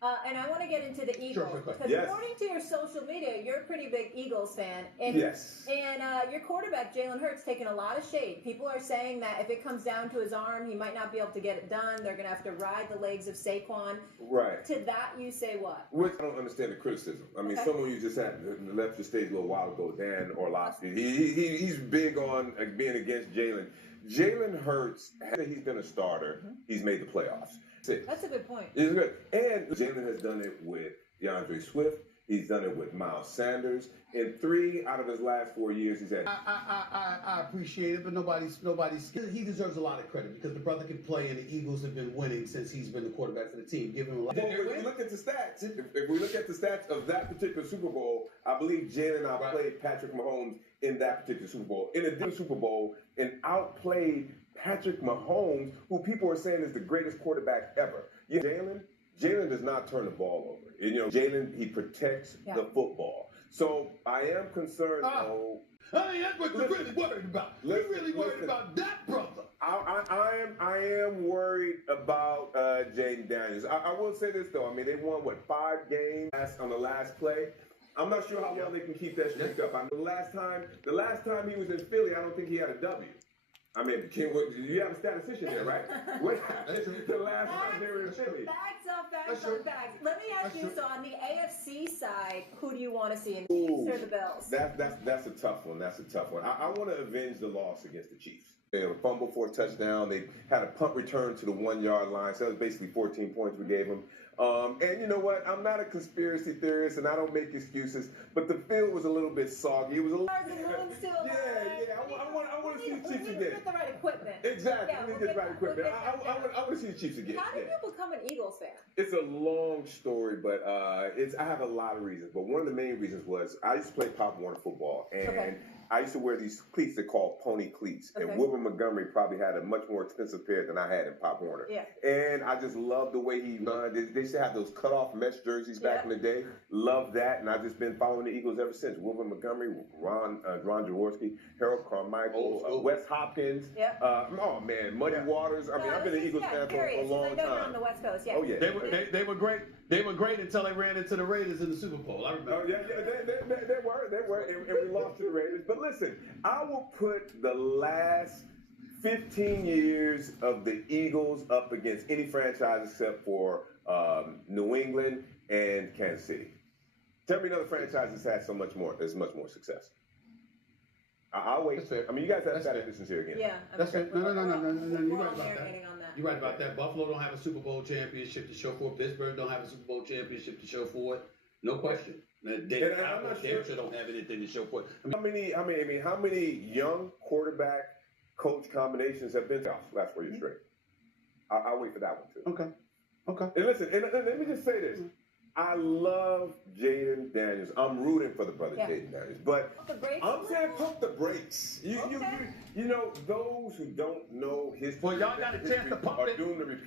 And I want to get into the Eagles. Sure. Because Yes. according to your social media, you're a pretty big Eagles fan. And, Yes. And your quarterback, Jalen Hurts, taking a lot of shade. People are saying that if it comes down to his arm, he might not be able to get it done. They're going to have to ride the legs of Saquon. Right. To that, you say what? Which I don't understand the criticism. I mean, someone you just had left the stage a little while ago, Dan Orlovsky. He's big on being against Jalen. Jalen Hurts, he's been a starter. He's made the playoffs. That's a good point. It's good. And Jalen has done it with DeAndre Swift. He's done it with Miles Sanders. In 3 out of his last 4 years, he's had. I appreciate it, but nobody's. He deserves a lot of credit because the brother can play, and the Eagles have been winning since he's been the quarterback for the team. Give him a lot. Well, if we look at the stats, if we look at the stats of that particular Super Bowl, I believe Jalen outplayed Patrick Mahomes in that particular Super Bowl. In a different Super Bowl, and outplayed Patrick Mahomes, who people are saying is the greatest quarterback ever. Yeah, Jalen does not turn the ball over. Jalen, he protects the football. So I am concerned, though. That's what you're really worried about. You're really worried about that, brother. I am worried about Jayden Daniels. I will say this, though. I mean, they won, 5 games on the last play? I'm not sure how well they can keep that streak up. I mean, the last time he was in Philly, I don't think he had a W. I mean, you have a statistician there, right? What happened the last time they were in Philly? Facts. Let me ask you, so on the AFC side, who do you want to see in the Chiefs or the Bills? That's a tough one. I want to avenge the loss against the Chiefs. They had a fumble for a touchdown. They had a punt return to the 1-yard line. So that was basically 14 points we gave them. And you know what? I'm not a conspiracy theorist, and I don't make excuses. But the field was a little bit soggy. It was a little. I want to see the Chiefs again. Get the right equipment. Exactly. We need to get the right equipment. I want to see the Chiefs again. How did you become an Eagles fan? It's a long story, but I have a lot of reasons. But one of the main reasons was I used to play Pop Warner football, and I used to wear these cleats they call pony cleats. And Wilbur Montgomery probably had a much more expensive pair than I had in Pop Warner. Yeah. And I just loved the way he run. They used to have those cut-off mesh jerseys back in the day. Love that, and I've just been following the Eagles ever since. Wilbur Montgomery, Ron Jaworski, Harold Carmichael, Wes Hopkins. Oh man, Muddy Waters. I mean, I've been an Eagles fan for a long time. You're on the West Coast. Oh yeah. They were great. They were great until they ran into the Raiders in the Super Bowl. I remember. Oh yeah, they were, and we lost to the Raiders. But listen, I will put the last 15 years of the Eagles up against any franchise except for New England and Kansas City. Tell me another franchise that's had much more success. I'll wait. That's fair. I mean, you guys have statisticians here again. Yeah, that's fair. No. You're right about that. You're right about that. Buffalo don't have a Super Bowl championship to show for it. Pittsburgh don't have a Super Bowl championship to show for it. No question. They sure don't have anything to show for it. How many young quarterback coach combinations have been last 4 years straight? I'll wait for that one too. Okay. And listen, and let me just say this. I love Jayden Daniels. I'm rooting for the brother Jayden Daniels. But I'm saying pump the brakes. You know, those who don't know his y'all got a chance to pump are it. doing the repeat.